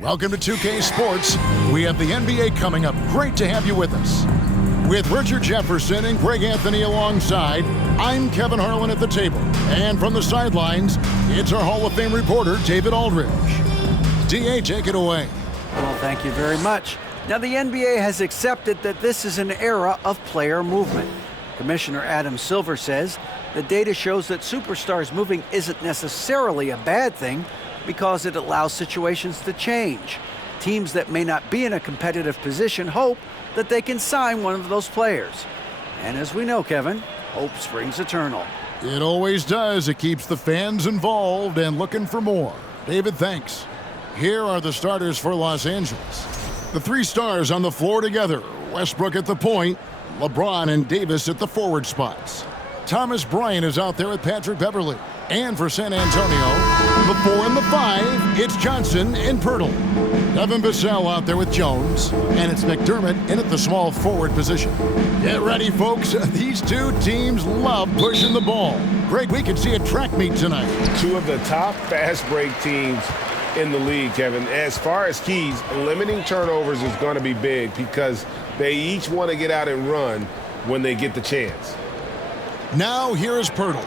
Welcome to 2K Sports. We have the NBA coming up. Great to have you with us. With Richard Jefferson and Greg Anthony alongside, I'm Kevin Harlan at the table. And from the sidelines, it's our Hall of Fame reporter, David Aldridge. DA, take it away. Well, thank you very much. Now, the NBA has accepted that this is an era of player movement. Commissioner Adam Silver says the data shows that superstars moving isn't necessarily a bad thing because it allows situations to change. Teams that may not be in a competitive position hope that they can sign one of those players. And as we know, Kevin, hope springs eternal. It always does. It keeps the fans involved and looking for more. David, thanks. Here are the starters for Los Angeles. The three stars on the floor together. Westbrook at the point, LeBron and Davis at the forward spots. Thomas Bryant is out there with Patrick Beverley. And for San Antonio, the 4 and the 5, it's Johnson and Pirtle. Devin Vassell out there with Jones. And it's McDermott in at the small forward position. Get ready, folks. These two teams love pushing the ball. Greg, we can see a track meet tonight. Two of the top fast break teams in the league, Kevin. As far as keys, limiting turnovers is going to be big because they each want to get out and run when they get the chance. Now here is Pirtle.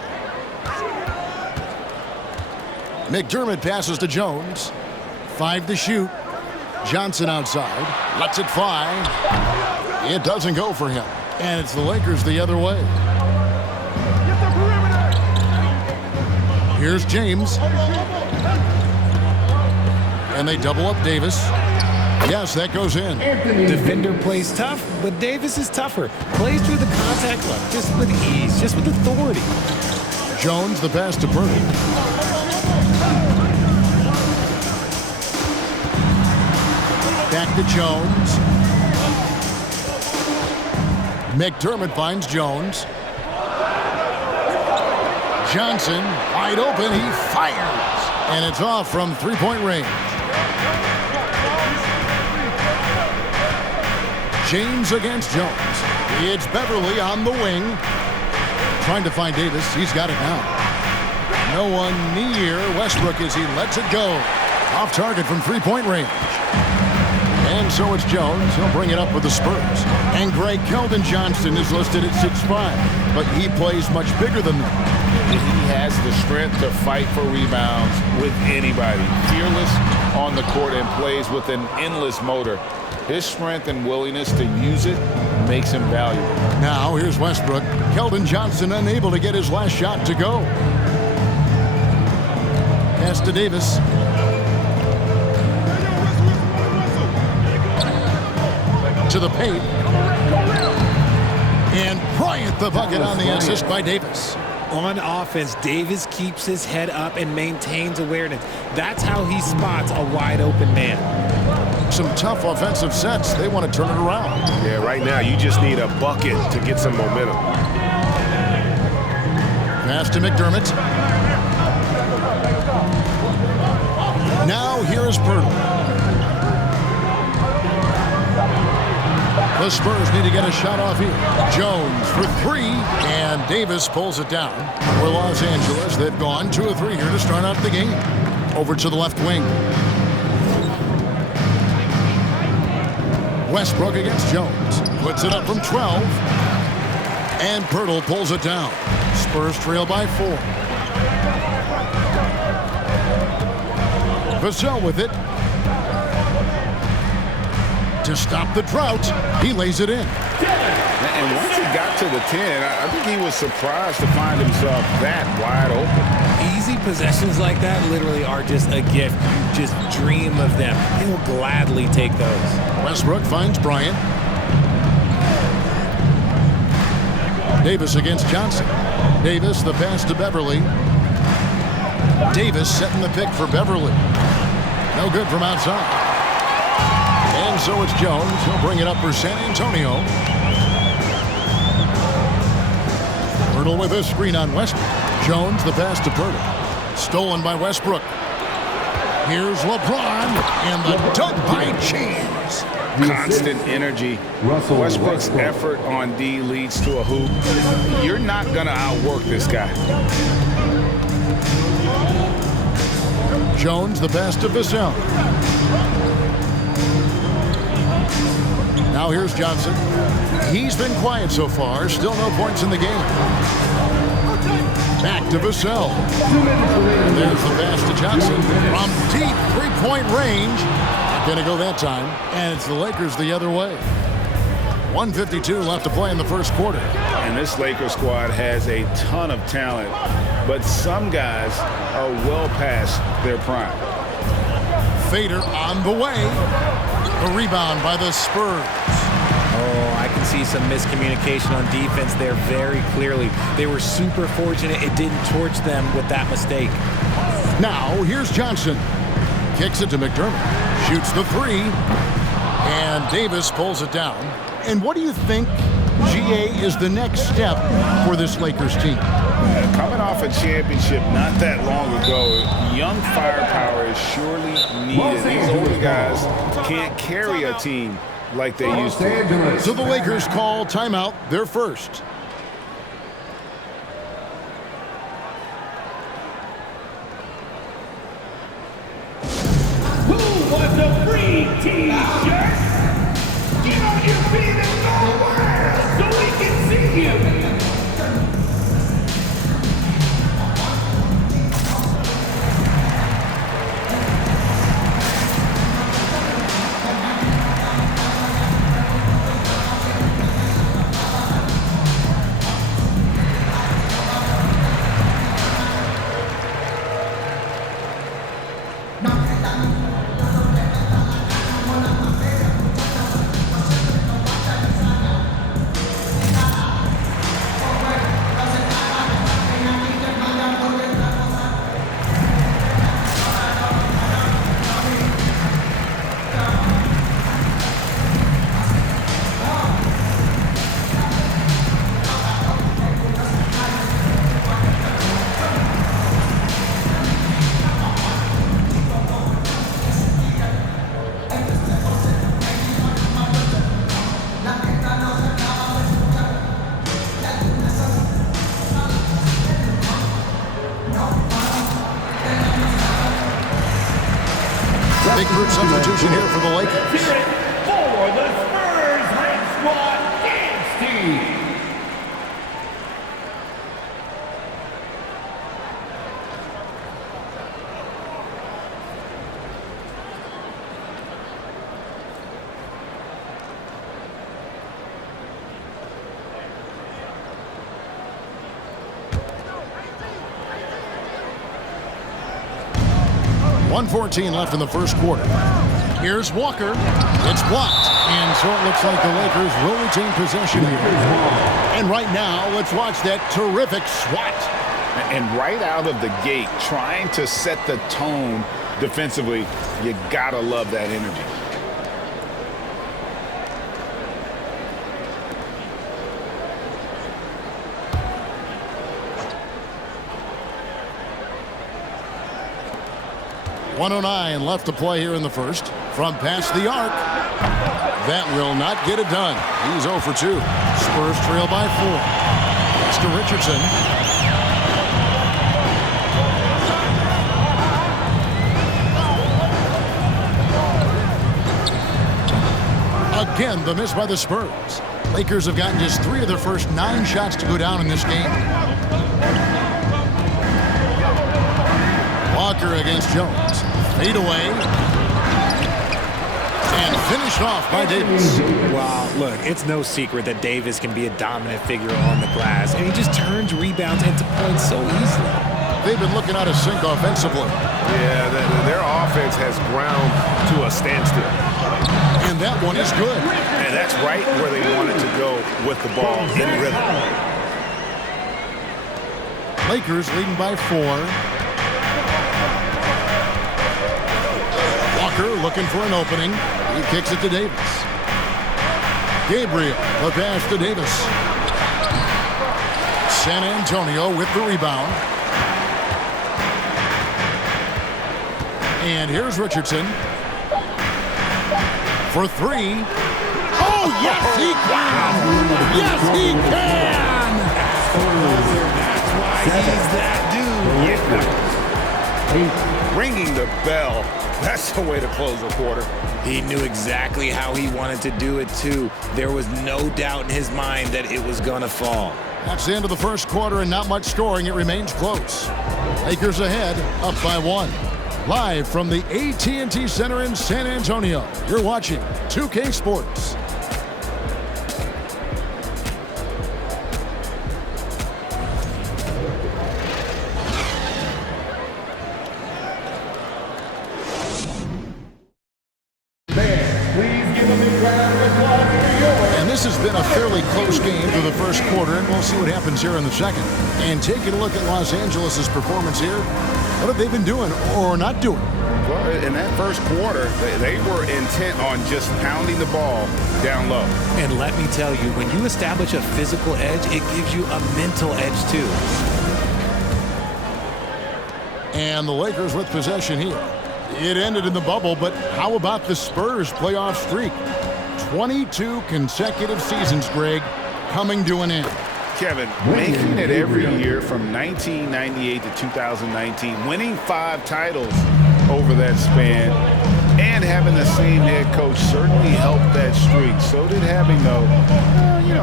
McDermott passes to Jones. 5 to shoot. Johnson outside. Lets it fly. It doesn't go for him. And it's the Lakers the other way. Here's James. And they double up Davis. Yes, that goes in. Defender plays tough, but Davis is tougher. Plays through the contact line, just with ease, just with authority. Jones, the pass to Pirtle. Back to Jones. McDermott finds Jones. Johnson, wide open, he fires. And it's off from three-point range. James against Jones. It's Beverley on the wing. Trying to find Davis. He's got it now. No one near Westbrook as he lets it go. Off target from three-point range. And so it's Jones. He'll bring it up with the Spurs. And Greg, Keldon Johnson is listed at 6'5", but he plays much bigger than that. He has the strength to fight for rebounds with anybody. Fearless on the court and plays with an endless motor. His strength and willingness to use it makes him valuable. Now here's Westbrook. Keldon Johnson unable to get his last shot to go. Pass to Davis. To the paint. And Bryant the bucket on the assist by Davis. On offense, Davis keeps his head up and maintains awareness. That's how he spots a wide open man. Some tough offensive sets. They want to turn it around. Yeah, right now you just need a bucket to get some momentum. Pass to McDermott. Now here is Pirtle. The Spurs need to get a shot off here. Jones for 3, and Davis pulls it down. For Los Angeles, they've gone 2 of 3 here to start out the game. Over to the left wing. Westbrook against Jones. Puts it up from 12. And Pirtle pulls it down. Spurs trail by 4. Vassell with it. To stop the drought, he lays it in. And once he got to the 10, I think he was surprised to find himself that wide open. Easy possessions like that literally are just a gift. You just dream of them. He'll gladly take those. Westbrook finds Bryant. Davis against Johnson. Davis, the pass to Beverley. Davis setting the pick for Beverley. No good from outside. And so it's Jones. He'll bring it up for San Antonio. Pirtle with a screen on Westbrook. Jones, the pass to Pirtle. Stolen by Westbrook. Here's LeBron, and the dunk by James. Constant energy. Westbrook's effort on D leads to a hoop. You're not going to outwork this guy. Jones, the pass to Vassell. Now here's Johnson. He's been quiet so far. Still no points in the game. Back to Vassell. And there's the pass to Johnson. From deep three-point range. Not going to go that time. And it's the Lakers the other way. 1:52 left to play in the first quarter. And this Lakers squad has a ton of talent, but some guys are well past their prime. Fader on the way. The rebound by the Spurs. Oh, I can see some miscommunication on defense there very clearly. They were super fortunate it didn't torch them with that mistake. Now, here's Johnson. Kicks it to McDermott. Shoots the three. And Davis pulls it down. And what do you think, GA, is the next step for this Lakers team? Coming off a championship not that long ago, young firepower is surely needed. These older guys can't carry a team like they used to. So the Lakers call timeout, their first. Who wants a free t-shirt? Get on your feet and go wild so we can see you. Big group substitution here for the Lakers. For the Spurs Red Squad Dance Team. .114 left in the first quarter. Here's Walker. It's blocked. And so it looks like the Lakers will retain possession here. And right now, let's watch that terrific swat. And right out of the gate, trying to set the tone defensively, you gotta love that energy. .109 left to play here in the first. From past the arc. That will not get it done. He's 0 for 2. Spurs trail by 4. Pass to Richardson. Again, the miss by the Spurs. Lakers have gotten just 3 of their first 9 shots to go down in this game. Walker against Jones. Fade away. And finished off by Davis. Wow, look, it's no secret that Davis can be a dominant figure on the glass, and he just turns rebounds into points so easily. They've been looking out of sync offensively. Yeah, their offense has ground to a standstill. And that one is good. And that's right where they wanted to go with the ball in rhythm. Lakers leading by 4. Walker looking for an opening. He kicks it to Davis. Gabriel, the pass to Davis. San Antonio with the rebound. And here's Richardson. For 3. Oh, yes, he can! Yes, he can! That's why he's that dude. Ringing the bell That's the way to close a quarter. He knew exactly how he wanted to do it, too. There was no doubt in his mind that it was going to fall. That's the end of the first quarter and not much scoring. It remains close. Lakers ahead, up by 1. Live from the AT&T Center in San Antonio, you're watching 2K Sports. This has been a fairly close game through the first quarter, and we'll see what happens here in the second. And taking a look at Los Angeles' performance here, what have they been doing or not doing? Well, in that first quarter, they were intent on just pounding the ball down low. And let me tell you, when you establish a physical edge, it gives you a mental edge, too. And the Lakers with possession here. It ended in the bubble, but how about the Spurs playoff streak? 22 consecutive seasons, Greg, coming to an end. Kevin, making it every year from 1998 to 2019, winning 5 titles over that span, and having the same head coach certainly helped that streak. So did having, though,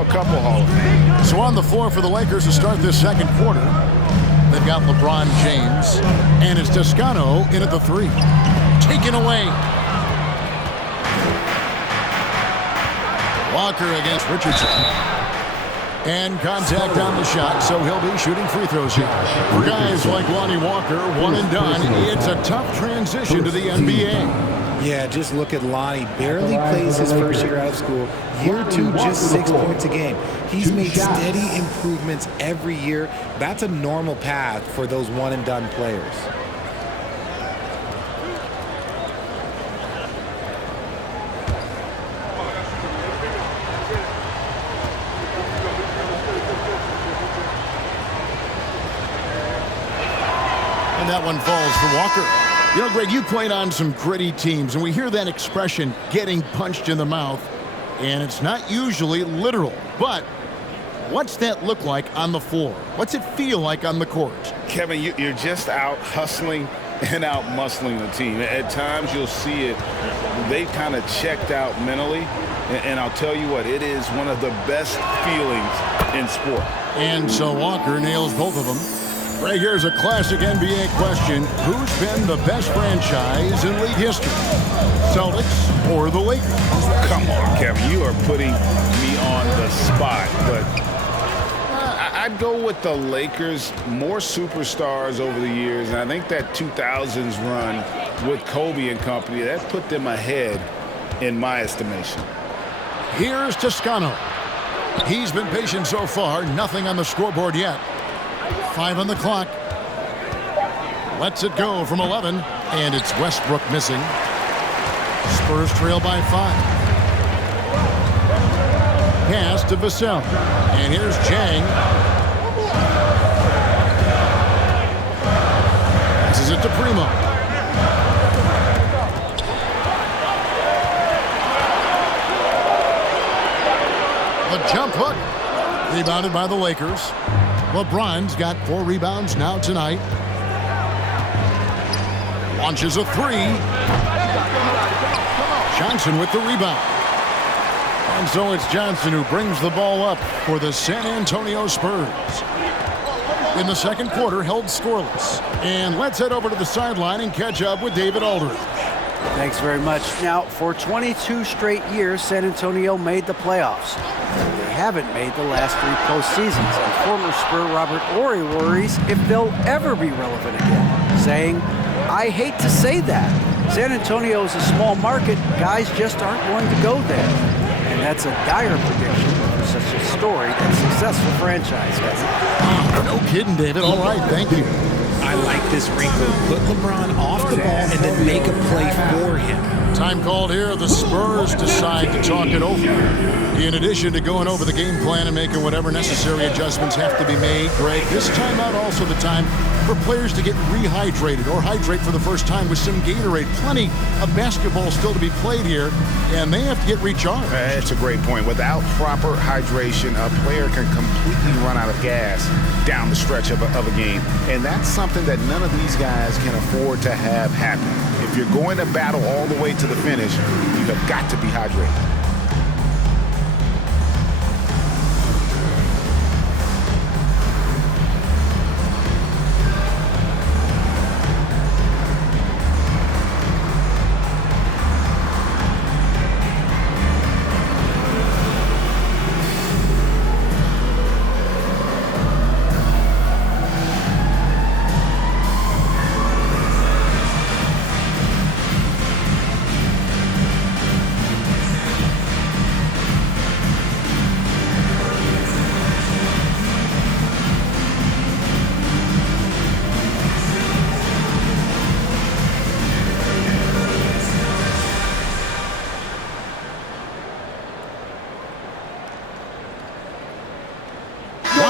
a couple Hall of Fame. So on the floor for the Lakers to start this second quarter, they've got LeBron James, and it's Toscano in at the 3. Taken away. Walker against Richardson. And contact on the shot, so he'll be shooting free throws here. For guys like Lonnie Walker, one and done, it's a tough transition to the NBA. Yeah, just look at Lonnie. Barely plays his first year out of school. Year 2, just 6 points a game. He's made steady improvements every year. That's a normal path for those one-and-done players. That one falls for Walker. You know, Greg, you played on some gritty teams, and we hear that expression, getting punched in the mouth, and it's not usually literal. But what's that look like on the floor? What's it feel like on the court? Kevin, you're just out hustling and out muscling the team. At times you'll see it. They've kind of checked out mentally, and I'll tell you what, it is one of the best feelings in sport. And so Walker nails both of them. Right, here's a classic NBA question. Who's been the best franchise in league history? Celtics or the Lakers? Come on, Kevin. You are putting me on the spot. But I'd go with the Lakers. More superstars over the years. And I think that 2000s run with Kobe and company, that put them ahead in my estimation. Here's Toscano. He's been patient so far. Nothing on the scoreboard yet. 5 on the clock. Lets it go from 11, and it's Westbrook missing. Spurs trail by 5. Pass to Vassell, and here's Chang. Passes it to Primo. The jump hook, rebounded by the Lakers. LeBron's got 4 rebounds now tonight. Launches a 3. Johnson with the rebound. And so it's Johnson who brings the ball up for the San Antonio Spurs. In the second quarter, held scoreless. And let's head over to the sideline and catch up with David Aldridge. Thanks very much. Now, for 22 straight years, San Antonio made the playoffs. They haven't made the last 3 postseasons, and former Spur Robert Horry worries if they'll ever be relevant again, saying, "I hate to say that. San Antonio is a small market. Guys just aren't going to go there." And that's a dire prediction for such a storied and successful franchise, guys. No kidding, David. All right, thank you. I like this wrinkle. Put LeBron off the ball and then make a play for him. Time called here. The Spurs decide to talk it over. In addition to going over the game plan and making whatever necessary adjustments have to be made, Greg, this timeout also the time for players to get rehydrated or hydrate for the first time with some Gatorade. Plenty of basketball still to be played here, and they have to get recharged. That's a great point. Without proper hydration, a player can completely run out of gas down the stretch of a game. And that's something that none of these guys can afford to have happen. If If you're going to battle all the way to the finish, you have got to be hydrated.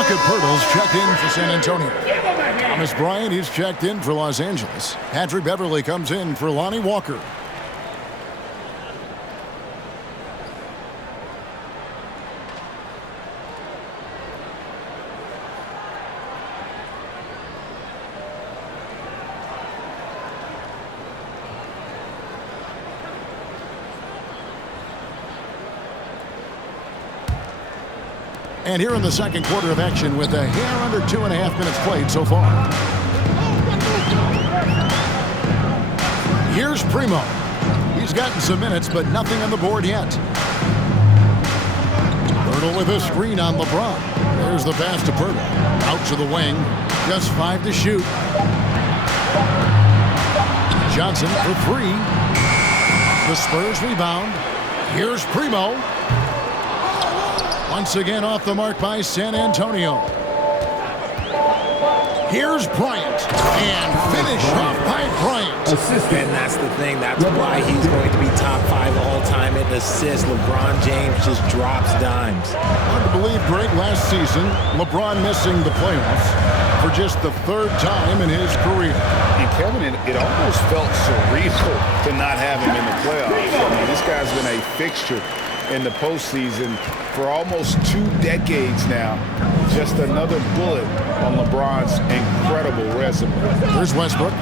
Pirtle's checked in for San Antonio. Thomas Bryant, he's checked in for Los Angeles. Patrick Beverly comes in for Lonnie Walker. And here in the second quarter of action with a hair under 2.5 minutes played so far. Here's Primo. He's gotten some minutes, but nothing on the board yet. Pirtle with a screen on LeBron. There's the pass to Pirtle. Out to the wing. Just 5 to shoot. Johnson for 3. The Spurs rebound. Here's Primo. Once again off the mark by San Antonio. Here's Bryant. And finish off by Bryant. And that's the thing. That's why he's going to be top 5 all-time in assists. LeBron James just drops dimes. Hard to believe, Greg, last season, LeBron missing the playoffs for just the 3rd time in his career. And Kevin, it almost felt surreal to not have him in the playoffs. I mean, this guy's been a fixture in the postseason for almost 2 decades now. Just another bullet on LeBron's incredible resume. Here's Westbrook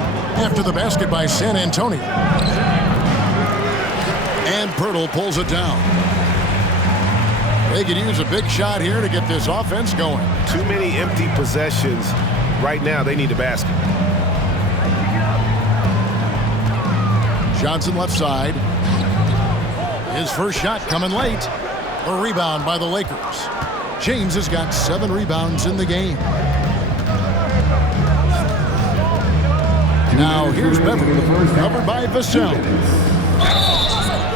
after the basket by San Antonio. And Pirtle pulls it down. They could use a big shot here to get this offense going. Too many empty possessions. Right now, they need a basket. Johnson left side. His first shot coming late. A rebound by the Lakers. James has got 7 rebounds in the game. Now here's Beverly, covered by Vassell.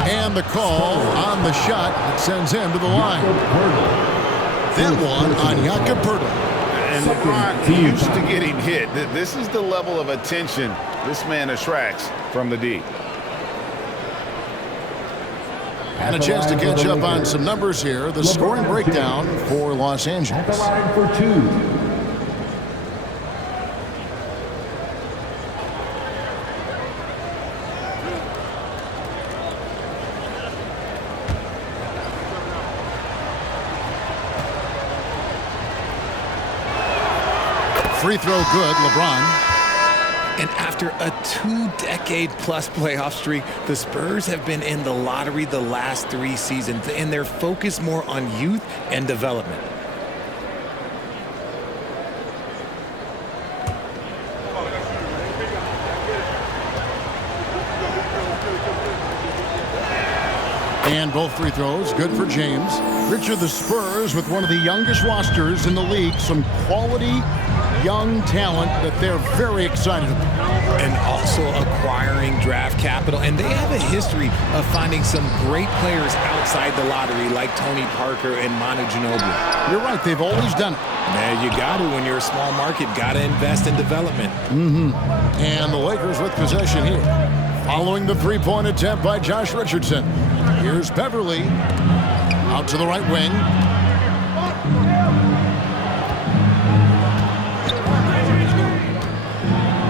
And the call on the shot that sends him to the line. That one on Jakob Pirtle. And LeBron used to getting hit. This is the level of attention this man attracts from the D. And a chance to catch up on some numbers here. The scoring breakdown for Los Angeles. For 2. Free throw good, LeBron. And after a 2-decade-plus playoff streak, the Spurs have been in the lottery the last 3 seasons, and they're focused more on youth and development. And both free throws, good for James. Richard, the Spurs with one of the youngest rosters in the league, some quality young talent that they're very excited about. And also acquiring draft capital. And they have a history of finding some great players outside the lottery like Tony Parker and Manu Ginobili. You're right, they've always done it. Yeah, you got to when you're a small market, got to invest in development. And the Lakers with possession here. Following the three-point attempt by Josh Richardson. Here's Beverly. Out to the right wing.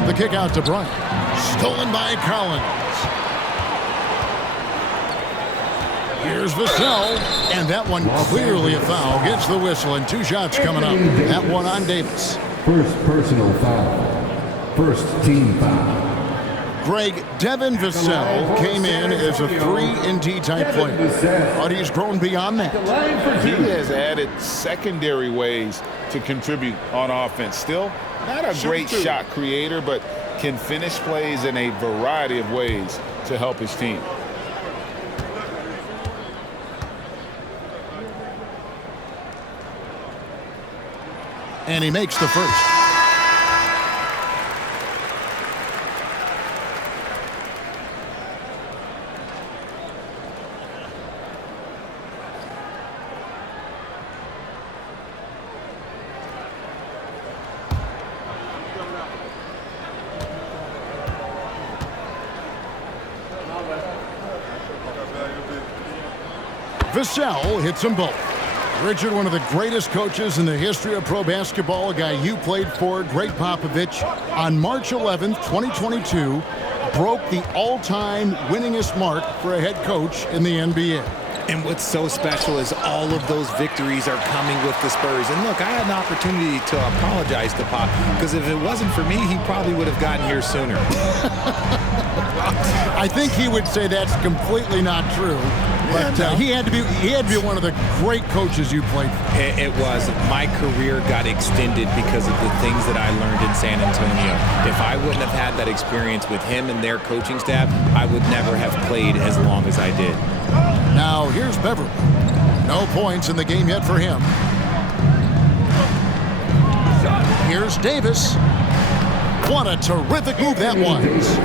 The kick out to Bryant. Stolen by Collins. Here's Vassell. And that one clearly a foul. Gets the whistle and 2 shots coming up. That one on Davis. First personal foul. First team foul. Greg, Devin Vassell came in as a 3-and-D type player, but he's grown beyond that. He has added secondary ways to contribute on offense. Still not a great shot creator, but can finish plays in a variety of ways to help his team. And he makes the first. Vassell hits them both. Richard, one of the greatest coaches in the history of pro basketball, a guy you played for, Greg Popovich, on March 11th, 2022, broke the all-time winningest mark for a head coach in the NBA. And what's so special is all of those victories are coming with the Spurs. And look, I had an opportunity to apologize to Pop, because if it wasn't for me, he probably would have gotten here sooner. I think he would say that's completely not true. But he had to be one of the great coaches you played for. It was. My career got extended because of the things that I learned in San Antonio. If I wouldn't have had that experience with him and their coaching staff, I would never have played as long as I did. Now here's Beverly. No points in the game yet for him. Here's Davis. What a terrific move that was.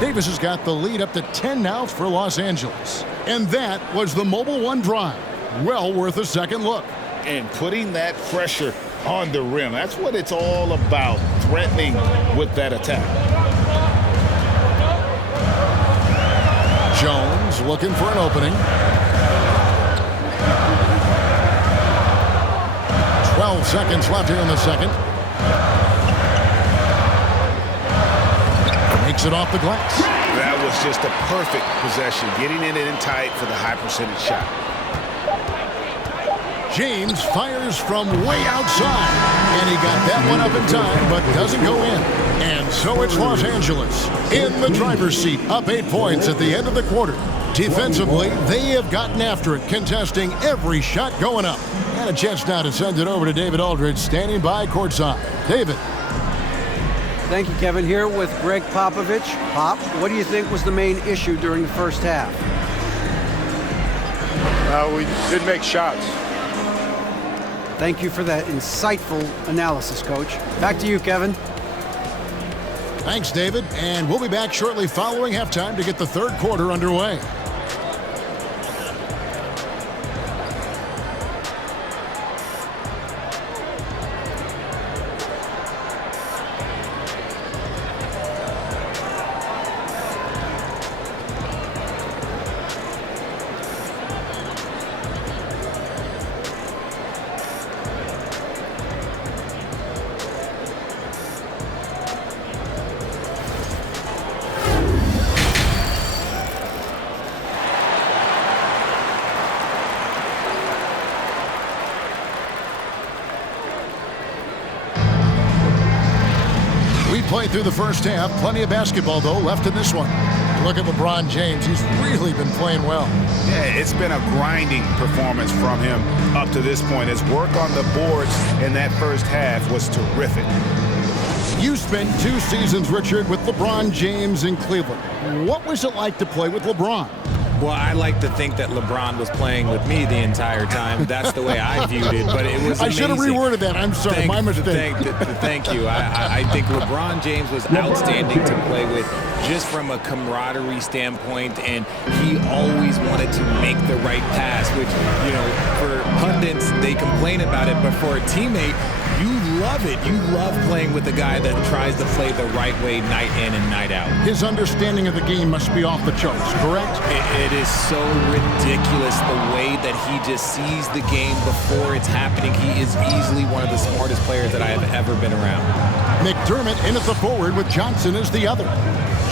Davis has got the lead up to 10 now for Los Angeles. And that was the Mobile One drive. Well worth a second look. And putting that pressure on the rim. That's what it's all about, threatening with that attack. Jones looking for an opening. 12 seconds left here in the second. Makes it off the glass. That was just a perfect possession, getting it in tight for the high percentage shot. James fires from way outside, and he got that one up in time, but doesn't go in. And so it's Los Angeles in the driver's seat, up 8 points at the end of the quarter. Defensively, they have gotten after it, contesting every shot going up. And a chance now to send it over to David Aldridge, standing by courtside. David. Thank you, Kevin. Here with Greg Popovich. Pop, what do you think was the main issue during the first half? We didn't make shots. Thank you for that insightful analysis, Coach. Back to you, Kevin. Thanks, David. And we'll be back shortly following halftime to get the third quarter underway. Played through the first half. Plenty of basketball, though, left in this one. Look at LeBron James. He's really been playing well. Yeah, it's been a grinding performance from him up to this point. His work on the boards in that first half was terrific. You spent 2 seasons, Richard, with LeBron James in Cleveland. What was it like to play with LeBron? Well, I like to think that LeBron was playing with me the entire time. That's the way I viewed it, but it was amazing. I should have reworded that. I'm sorry, my mistake. Thank you. I think LeBron James was outstanding to play with just from a camaraderie standpoint, and he always wanted to make the right pass, which, you know, for pundits, they complain about it, but for a teammate, you love it. You love playing with a guy that tries to play the right way night in and night out. His understanding of the game must be off the charts, correct? It is so ridiculous the way that he just sees the game before it's happening. He is easily one of the smartest players that I have ever been around. McDermott in at the forward with Johnson as the other.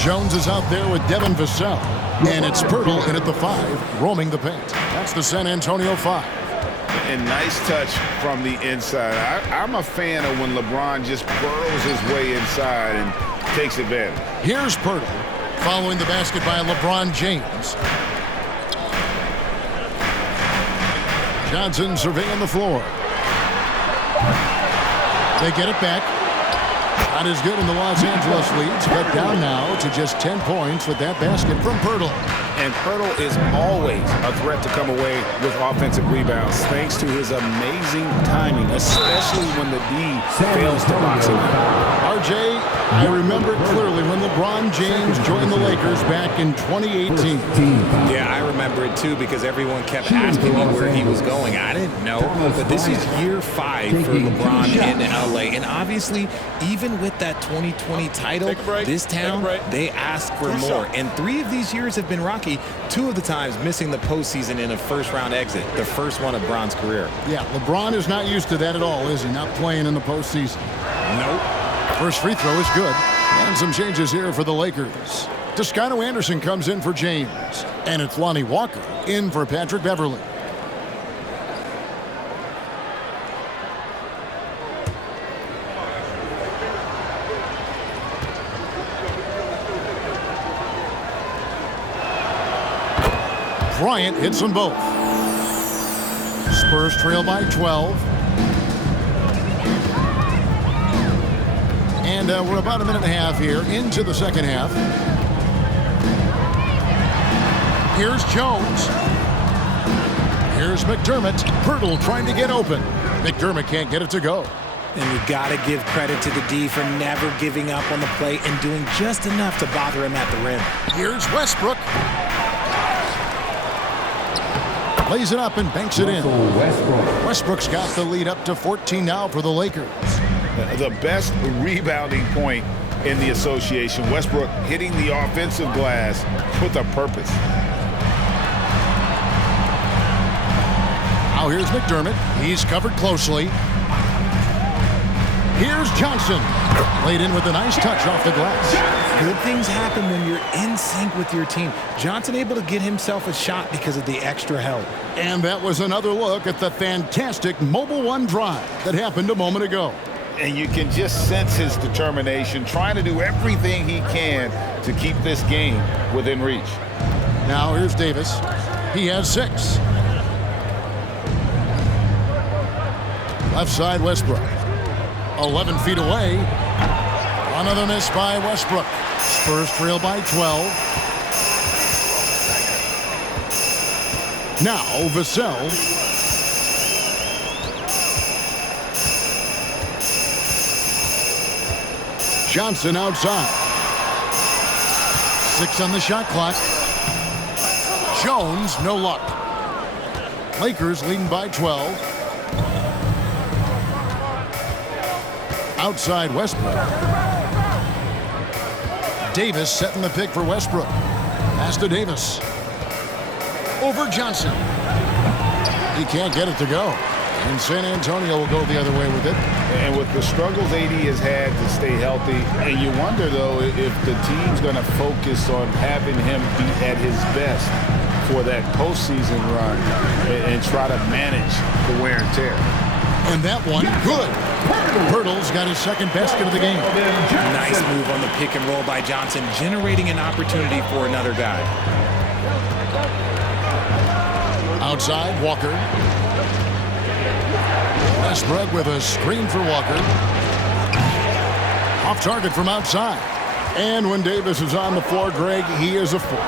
Jones is out there with Devin Vassell. And it's Pirtle in at the 5, roaming the paint. That's the San Antonio 5. And nice touch from the inside. I'm a fan of when LeBron just burrows his way inside and takes advantage. Here's Pirtle, following the basket by LeBron James. Johnson surveying the floor. They get it back. Not as good in the Los Angeles leads, but down now to just 10 points with that basket from Pirtle. And Pirtle is always a threat to come away with offensive rebounds thanks to his amazing timing, especially when the D fails to box him out. RJ, I remember clearly when LeBron James joined the Lakers back in 2018. Yeah, I remember it too because everyone kept asking me where he was going. I didn't know, but this is year 5 for LeBron in LA. And obviously, even with that 2020 title, this town, they ask for more. And 3 of these years have been rocky. 2 of the times missing the postseason in a first-round exit, the first one of Bron's career. Yeah, LeBron is not used to that at all, is he? Not playing in the postseason. Nope. First free throw is good. And some changes here for the Lakers. Toscano Anderson comes in for James. And it's Lonnie Walker in for Patrick Beverley. Bryant hits them both. Spurs trail by 12. And we're about a minute and a half here into the second half. Here's Jones. Here's McDermott. Pirtle trying to get open. McDermott can't get it to go. And you got to give credit to the D for never giving up on the play and doing just enough to bother him at the rim. Here's Westbrook. Lays it up and banks it in. Westbrook's got the lead up to 14 now for the Lakers. The best rebounding point in the association. Westbrook hitting the offensive glass with a purpose. Now here's McDermott. He's covered closely. Here's Johnson. Laid in with a nice touch off the glass. Good things happen when you're in sync with your team. Johnson able to get himself a shot because of the extra help. And that was another look at the fantastic Mobile One drive that happened a moment ago. And you can just sense his determination, trying to do everything he can to keep this game within reach. Now here's Davis. He has 6. Left side Westbrook. 11 feet away. Another miss by Westbrook. Spurs trail by 12. Now Vassell. Johnson outside. 6 on the shot clock. Jones, no luck. Lakers leading by 12. Outside Westbrook. Davis setting the pick for Westbrook. Pass to Davis. Over Johnson. He can't get it to go. And San Antonio will go the other way with it. And with the struggles AD has had to stay healthy, and you wonder, though, if the team's going to focus on having him be at his best for that postseason run and try to manage the wear and tear. And that one, good. Pirtle's got his second basket of the game. Nice move on the pick and roll by Johnson, generating an opportunity for another guy. Outside, Walker. Westbrook with a screen for Walker. Off target from outside. And when Davis is on the floor, Greg, he is a force.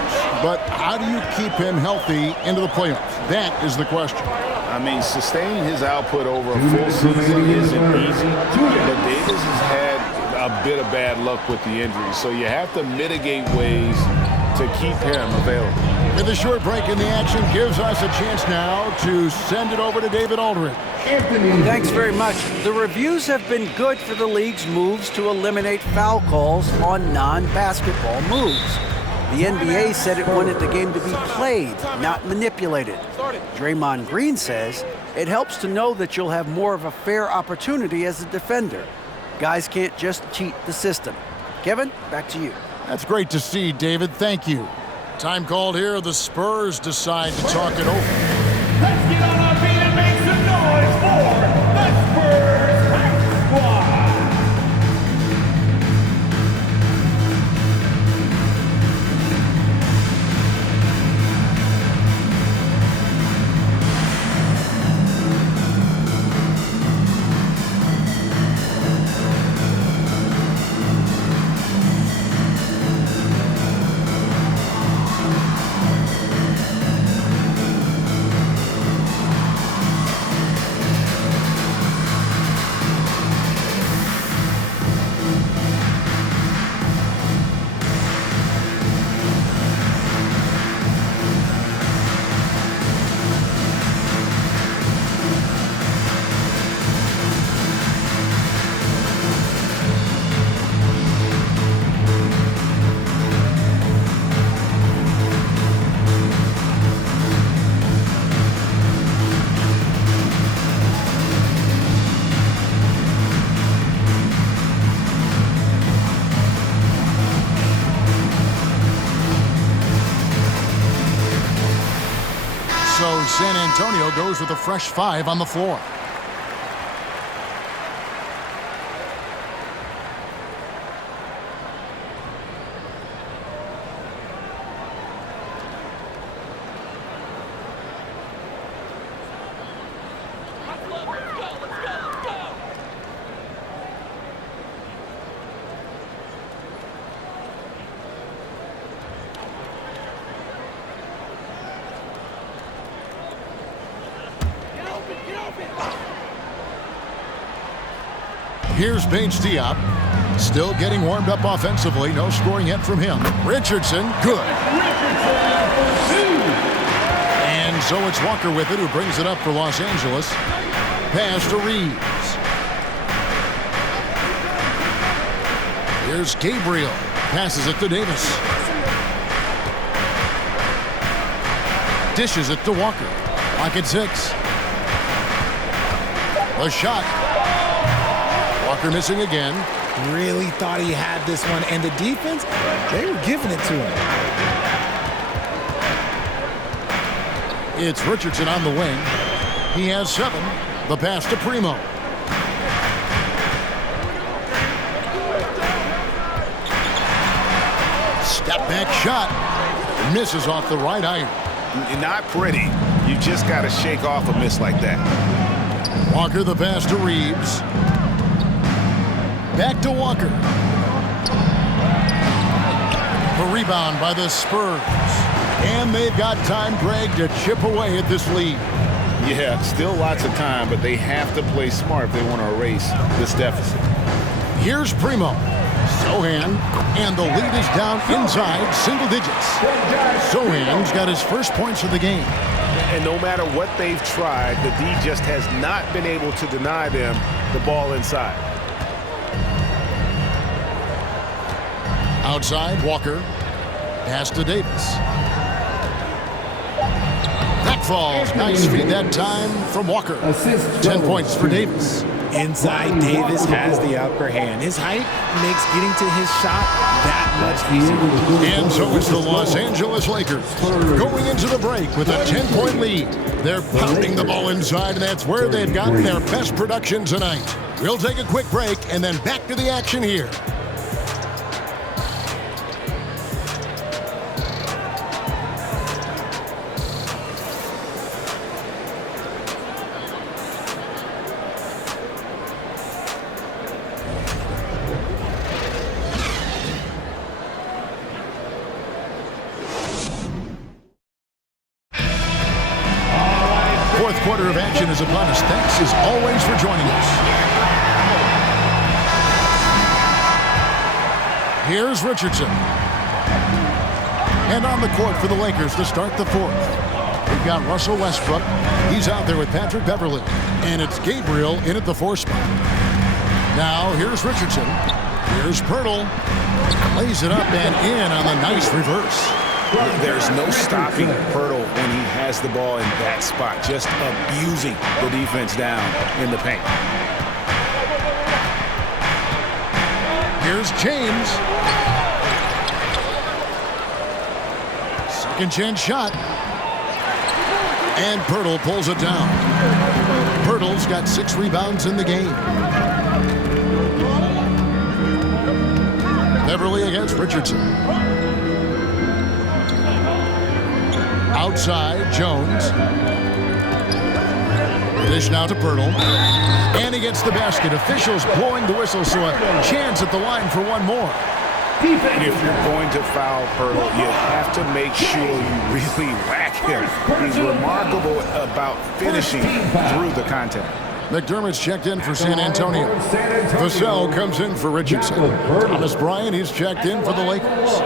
But how do you keep him healthy into the playoffs? That is the question. I mean, sustaining his output over a full season isn't easy, but Davis has had a bit of bad luck with the injury, so you have to mitigate ways to keep him available. With a short break in the action gives us a chance now to send it over to David Aldridge. Thanks very much. The reviews have been good for the league's moves to eliminate foul calls on non-basketball moves. The NBA said it wanted the game to be played, not manipulated. Draymond Green says it helps to know that you'll have more of a fair opportunity as a defender. Guys can't just cheat the system. Kevin, back to you. That's great to see, David. Thank you. Time called here. The Spurs decide to talk it over. Let's get on our feet and make some noise for the Spurs Hype Squad. So San Antonio goes with a fresh 5 on the floor. Here's Paige Diop, still getting warmed up offensively. No scoring yet from him. Richardson, good. And so it's Walker with it, who brings it up for Los Angeles. Pass to Reeves. Here's Gabriel. Passes it to Davis. Dishes it to Walker. Lock at 6. A shot. Walker missing again. Really thought he had this one, and the defense, they were giving it to him. It's Richardson on the wing. He has 7. The pass to Primo. Step back shot. Misses off the right iron. Not pretty. You just got to shake off a miss like that. Walker the pass to Reeves. Back to Walker. The rebound by the Spurs. And they've got time, Greg, to chip away at this lead. Yeah, still lots of time, but they have to play smart if they want to erase this deficit. Here's Primo. Sohan, and the lead is down inside single digits. Sohan's got his first points of the game. And no matter what they've tried, the D just has not been able to deny them the ball inside. Outside, Walker. Pass to Davis. That falls. Nice feed that time from Walker. 10 points for Davis. Inside, Davis has the upper hand. His height makes getting to his shot that much easier. And so it's the Los Angeles Lakers going into the break with a 10-point lead. They're pounding the ball inside, and that's where they've gotten their best production tonight. We'll take a quick break and then back to the action here. Fourth quarter of action is upon us. Thanks as always for joining us. Here's Richardson. And on the court for the Lakers to start the fourth. We've got Russell Westbrook. He's out there with Patrick Beverley. And it's Gabriel in at the 4 spot. Now here's Richardson. Here's Pirtle. Lays it up and in on the nice reverse. There's no stopping Pirtle when he has the ball in that spot, just abusing the defense down in the paint. Here's James. Second chance shot. And Pirtle pulls it down. Pirtle's got 6 rebounds in the game. Beverly against Richardson. Outside, Jones. Dish now to Pirtle. And he gets the basket. Officials blowing the whistle, so a chance at the line for one more. If you're going to foul Pirtle, you have to make sure you really whack him. He's remarkable about finishing through the contact. McDermott's checked in for San Antonio. Vassell comes in for Richardson. Thomas Bryant, he's checked in for the Lakers.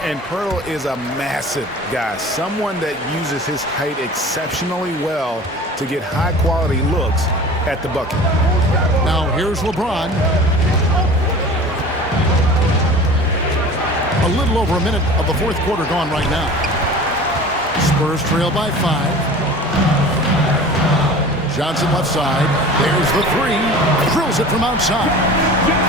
And Pirtle is a massive guy, someone that uses his height exceptionally well to get high-quality looks at the bucket. Now here's LeBron. A little over a minute of the fourth quarter gone right now. Spurs trail by 5. Johnson left side. There's the three. Drills it from outside.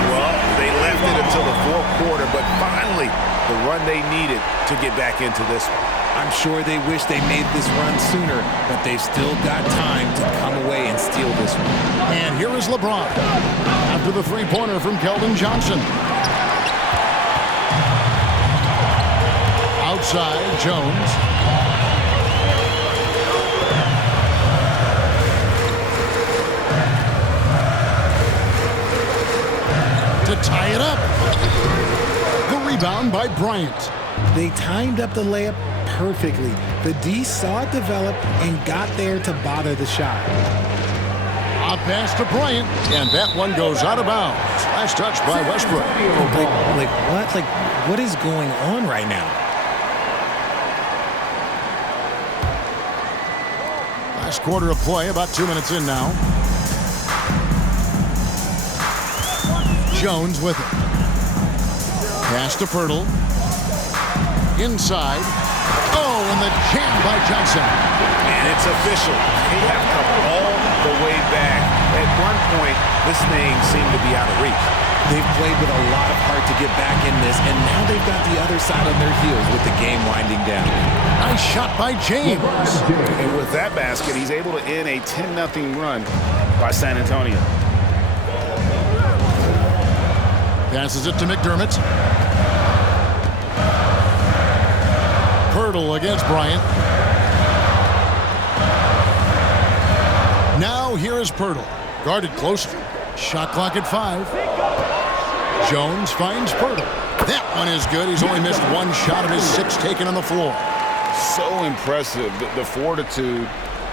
Well, they left it until the fourth quarter, but finally the run they needed to get back into this one. I'm sure they wish they made this run sooner, but they've still got time to come away and steal this one. And here is LeBron after the three-pointer from Keldon Johnson. Outside, Jones. To tie it up. The rebound by Bryant. They timed up the layup perfectly. The D saw it develop and got there to bother the shot. A pass to Bryant, and that one goes out of bounds. Last touch by Westbrook. Like what? Like, what is going on right now? Last quarter of play, about 2 minutes in now. Jones with it. Pass to Pirtle. Inside. Oh, and the jam by Johnson. And it's official. They have come all the way back. At one point, this thing seemed to be out of reach. They've played with a lot of heart to get back in this, and now they've got the other side on their heels with the game winding down. Nice shot by James. And with that basket, he's able to end a 10-0 run by San Antonio. Passes it to McDermott. Pirtle against Bryant. Now here is Pirtle. Guarded closely. Shot clock at 5. Jones finds Pirtle. That one is good. He's only missed one shot of his 6 taken on the floor. So impressive, the fortitude,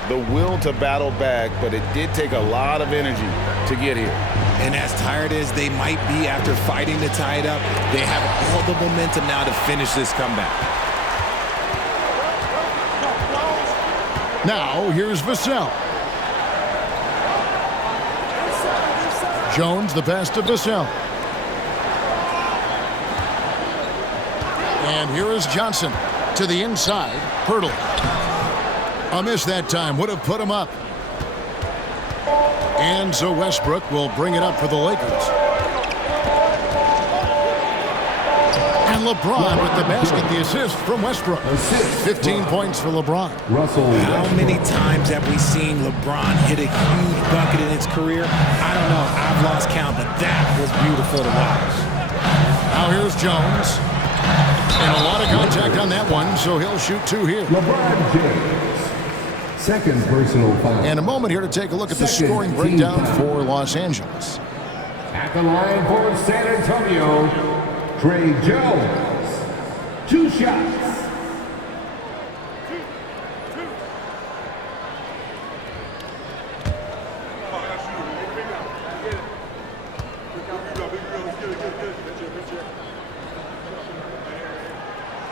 the will to battle back, but it did take a lot of energy to get here. And as tired as they might be after fighting to tie it up, they have all the momentum now to finish this comeback. Now here's Vassell. Jones the pass to Vassell. And here is Johnson to the inside. Pirtle. A miss that time would have put him up. And so Westbrook will bring it up for the Lakers. And LeBron with the basket, the assist from Westbrook. 15 points for LeBron. How many times have we seen LeBron hit a huge bucket in his career? I don't know. I've lost count, but that was beautiful to watch. Now here's Jones. And a lot of contact on that one, so he'll shoot 2 here. LeBron James. Second personal foul. And a moment here to take a look at the scoring breakdown for Los Angeles. At the line for San Antonio, Trey Jones. 2 shots.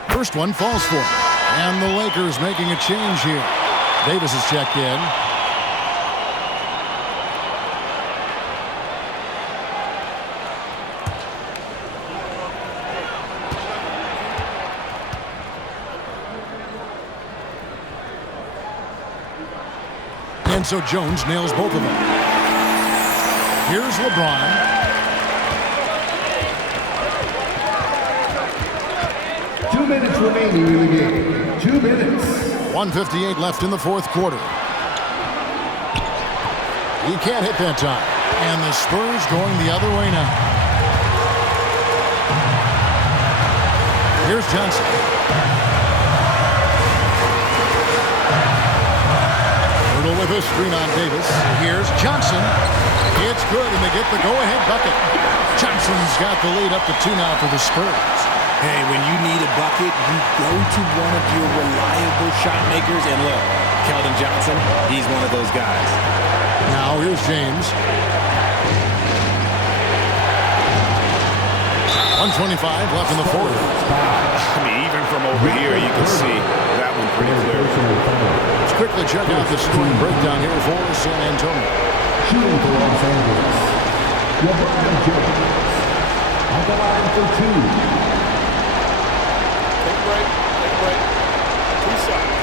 First one falls for him. And the Lakers making a change here. Davis is checked in. And so Jones nails both of them. Here's LeBron. Minutes remaining in the game. 2 minutes. 1:58 left in the fourth quarter. He can't hit that time. And the Spurs going the other way now. Here's Johnson. Pirtle with a screen on Davis. Here's Johnson. It's good, and they get the go-ahead bucket. Johnson's got the lead up to 2 now for the Spurs. Hey, when you need a bucket, you go to one of your reliable shot makers. And look, Keldon Johnson, he's one of those guys. Now here's James. 1:25 left in the fourth. I mean, even from over here, you can see that one pretty clear. Let's quickly check out the scoring breakdown here for San Antonio. Shooting for Los Angeles, LeBron James. On the line for 2. Take a break. 2 shots.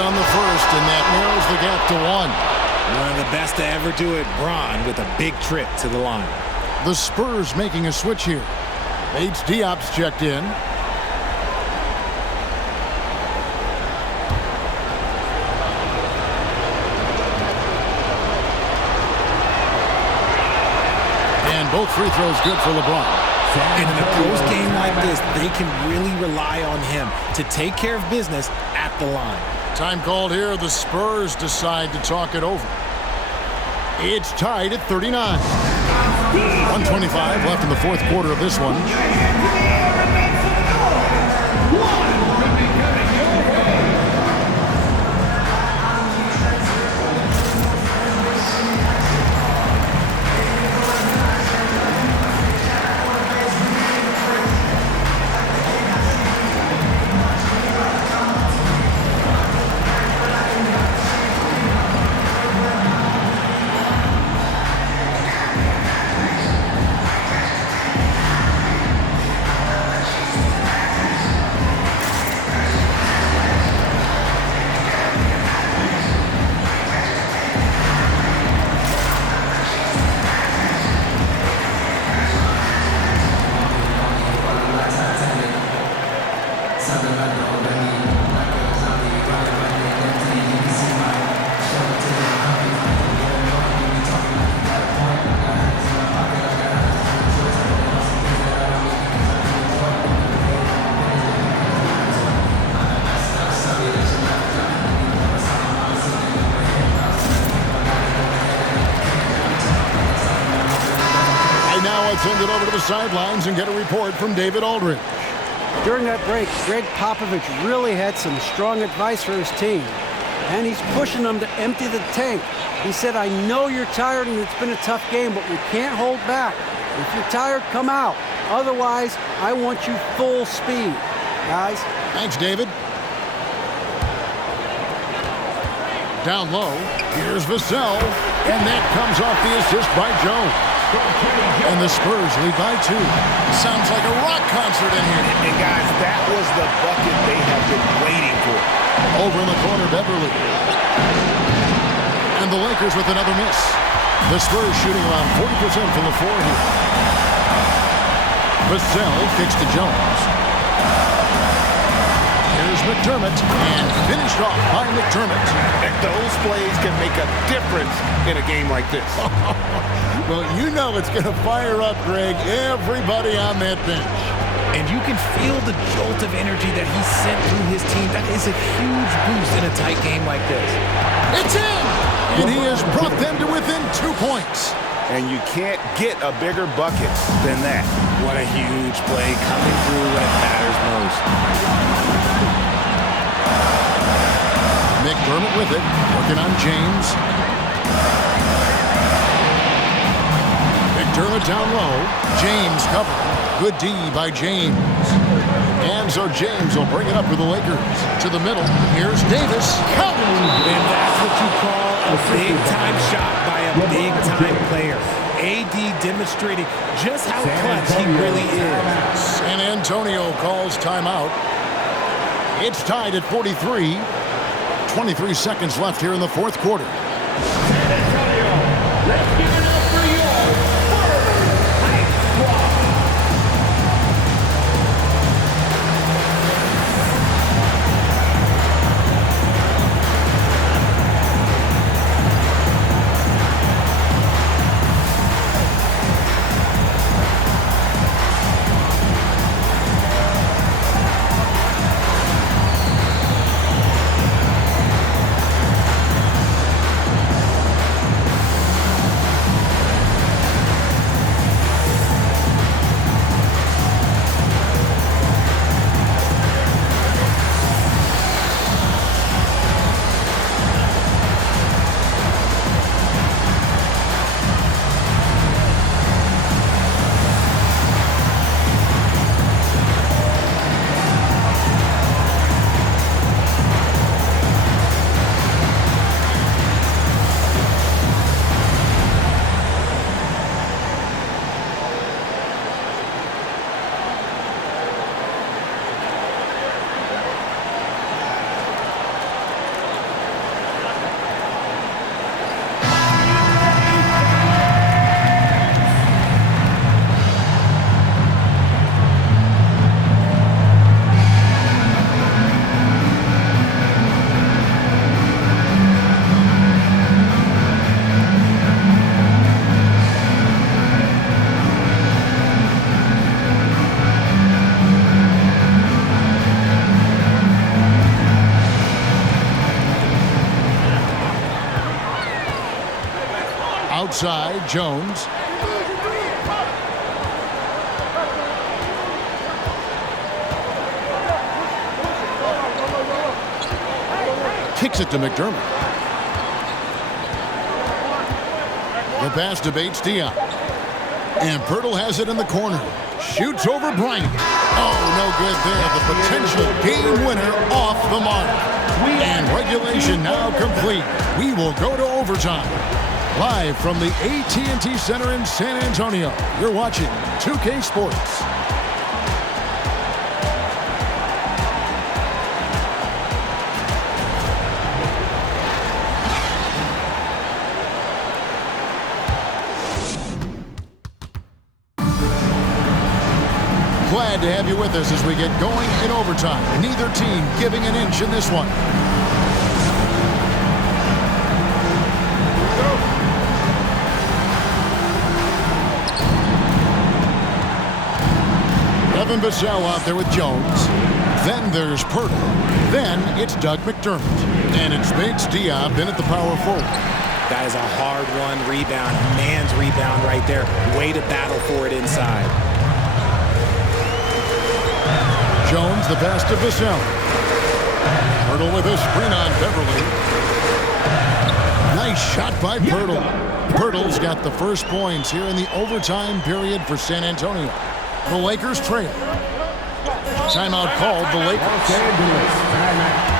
on the first, and that narrows the gap to 1. One of the best to ever do it, Braun, with a big trip to the line. The Spurs making a switch here. Bates Diop's checked in. And both free throws good for LeBron. And in a close game like this, they can really rely on him to take care of business at the line. Time called here. The Spurs decide to talk it over. It's tied at 39. 125 left in the fourth quarter of this one. Send it over to the sidelines and get a report from David Aldridge. During that break, Greg Popovich really had some strong advice for his team, and he's pushing them to empty the tank. He said, I know you're tired and it's been a tough game, but we can't hold back. If you're tired, come out. Otherwise, I want you full speed. Guys. Thanks, David. Down low, here's Vassell, and that comes off the assist by Jones. And the Spurs lead by 2. Sounds like a rock concert in here. And guys, that was the bucket they have been waiting for. Over in the corner, Beverly. And the Lakers with another miss. The Spurs shooting around 40% from the floor here. Vassell kicks to Jones. Here's McDermott, and finished off by McDermott. And those plays can make a difference in a game like this. Well, you know it's going to fire up, Greg, everybody on that bench. And you can feel the jolt of energy that he sent through his team. That is a huge boost in a tight game like this. It's in! And he has brought them to within 2 points. And you can't get a bigger bucket than that. What a huge play coming through when it matters most. McDermott with it, working on James. McDermott down low. James covered. Good D by James. And so James will bring it up for the Lakers. To the middle. Here's Davis. And that's what you call a big-time shot by a big-time player. AD demonstrating just how clutch he really is. San Antonio calls timeout. It's tied at 43. 23 seconds left here in the fourth quarter. San Antonio, let's give it up for your Spurs Hype Squad. side, Jones. Kicks it to McDermott. The pass to Bates Diop. And Pirtle has it in the corner. Shoots over Bryant. Oh, no good there. The potential game winner off the mark. And regulation now complete. We will go to overtime. Live from the AT&T Center in San Antonio, you're watching 2K Sports. Glad to have you with us as we get going in overtime. Neither team giving an inch in this one. Evan Bissell out there with Jones. Then there's Pirtle. Then it's Doug McDermott. And it's Bates Diop in at the power forward. That is a hard-won rebound, a man's rebound right there. Way to battle for it inside. Jones, the pass to Bissell. Pirtle with a screen on Beverly. Nice shot by Pirtle. Pirtle's got the first points here in the overtime period for San Antonio. The Lakers trail. Timeout called the Lakers. Los Angeles, timeout.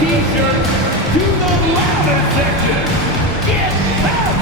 T-shirts to the louder section. Get loud!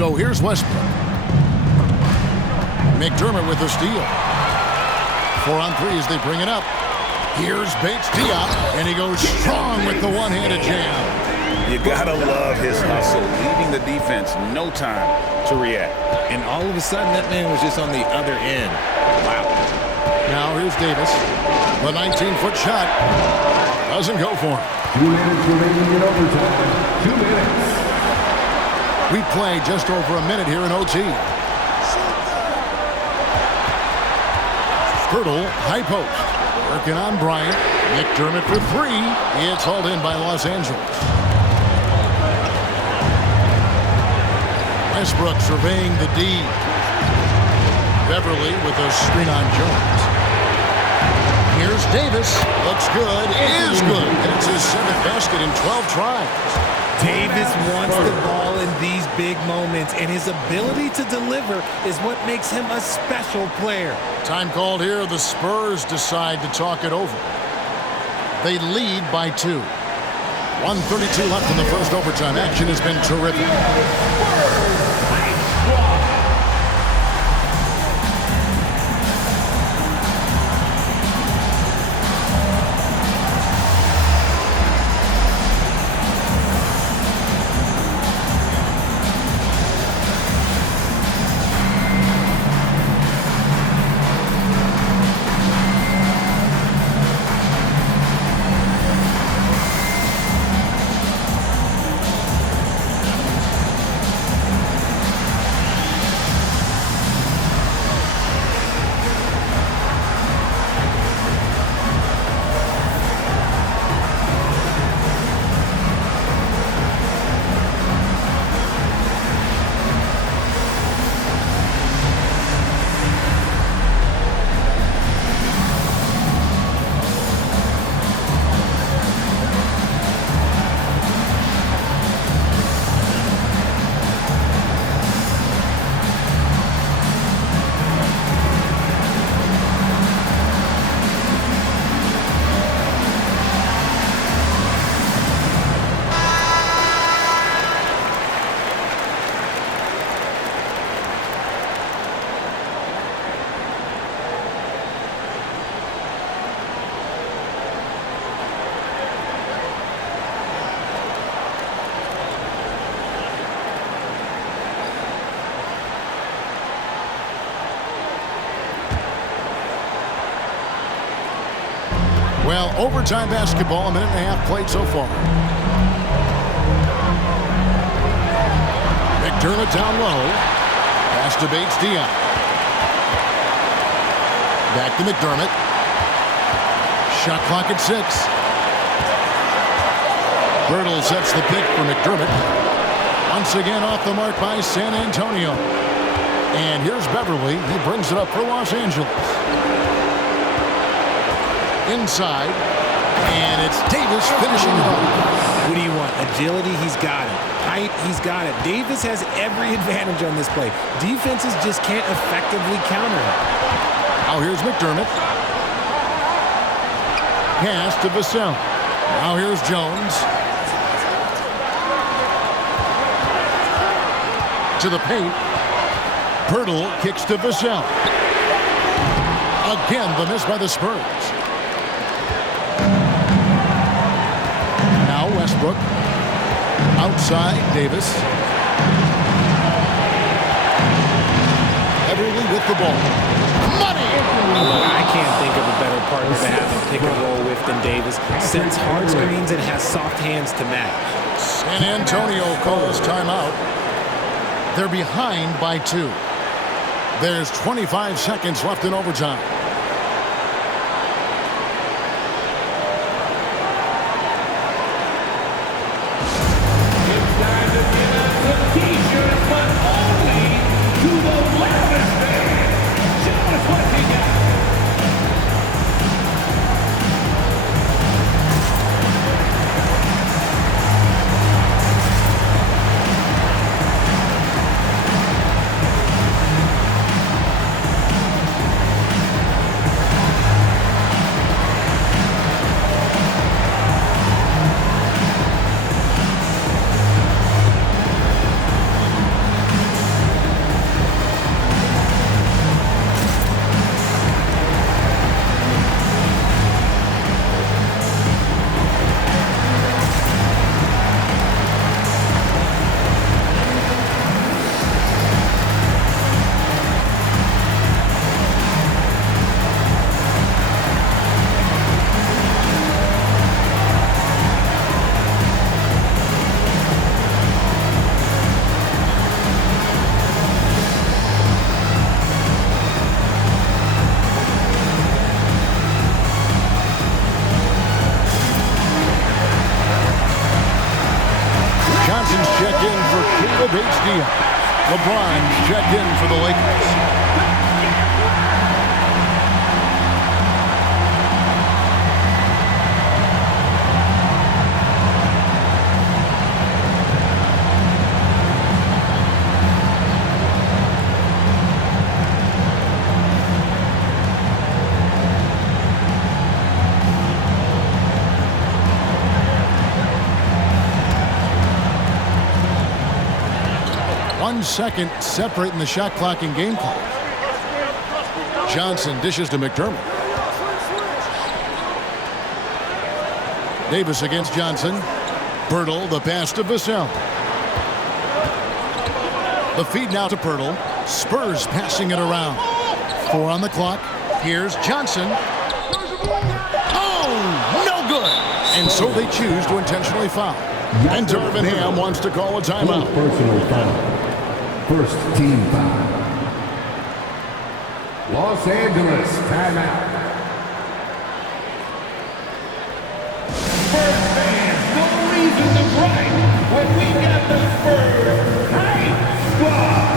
So here's Westbrook. McDermott with the steal. 4 on 3 as they bring it up. Here's Bates Diop, and he goes strong with the one-handed jam. You gotta love his hustle, leaving the defense no time to react. And all of a sudden, that man was just on the other end. Wow. Now here's Davis. The 19-foot shot doesn't go for him. 2 minutes remaining in overtime. 2 minutes. We play just over a minute here in OT. Pirtle, high post. Working on Bryant. McDermott for 3. It's hauled in by Los Angeles. Westbrook surveying the D. Beverly with a screen on Jones. Here's Davis. Looks good. Is good. It's his 7th basket in 12 tries. Davis wants the ball in these big moments, and his ability to deliver is what makes him a special player. Time called here. The Spurs decide to talk it over. They lead by 2. 1:32 left in the first overtime. Action has been terrific. Well, overtime basketball, a minute and a half played so far. McDermott down low. Pass to Bates Dion. Back to McDermott. Shot clock at 6. Birtle sets the pick for McDermott. Once again off the mark by San Antonio. And here's Beverly. He brings it up for Los Angeles. Inside. And it's Davis finishing it off. What do you want? Agility, he's got it. Height, he's got it. Davis has every advantage on this play. Defenses just can't effectively counter him. Now here's McDermott. Pass to Vassell. Now here's Jones. To the paint. Pirtle kicks to Vassell. Again, the miss by the Spurs. Now Westbrook. Outside, Davis. Everly with the ball. Money! I can't think of a better partner to have a pick and roll with than Davis. Sends hard screens and has soft hands to match. San Antonio calls timeout. They're behind by 2. There's 25 seconds left in overtime. It's time to give out some t-shirts, but only to the loudest fan. Show us what you got. Johnson's checked in for Caleb H. LeBron's checked in for the Lakers. Second separating the shot clock and game clock. Johnson dishes to McDermott. Davis against Johnson. Pirtle, the pass to Vassell. The feed now to Pirtle. Spurs passing it around. 4 on the clock. Here's Johnson. Oh, no good. And so they choose to intentionally foul. And Darvin Ham wants to call a timeout. Personal foul. First team foul. Los Angeles timeout. Spurs fans, no reason to gripe when we got the Spurs Hype Squad.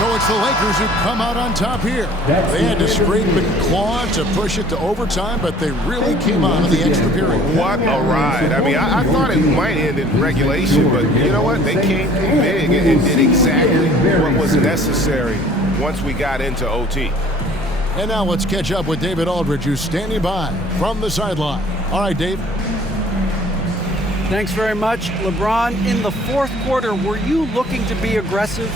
So it's the Lakers who come out on top here. They had to scrape and claw to push it to overtime, but they really came out in the extra period. What a ride. I mean, I thought it might end in regulation, but you know what? They came through big and did exactly what was necessary once we got into OT. And now let's catch up with David Aldridge, who's standing by from the sideline. All right, Dave. Thanks very much. LeBron, in the fourth quarter, were you looking to be aggressive?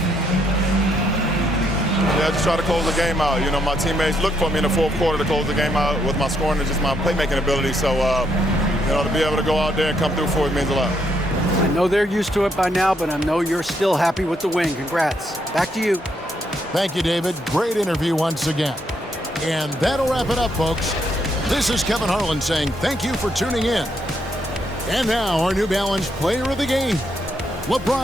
Yeah, just try to close the game out. You know, my teammates look for me in the fourth quarter to close the game out with my scoring and just my playmaking ability. So, you know, to be able to go out there and come through for it means a lot. I know they're used to it by now, but I know you're still happy with the win. Congrats. Back to you. Thank you, David. Great interview once again. And that'll wrap it up, folks. This is Kevin Harlan saying thank you for tuning in. And now our New Balance player of the game, LeBron.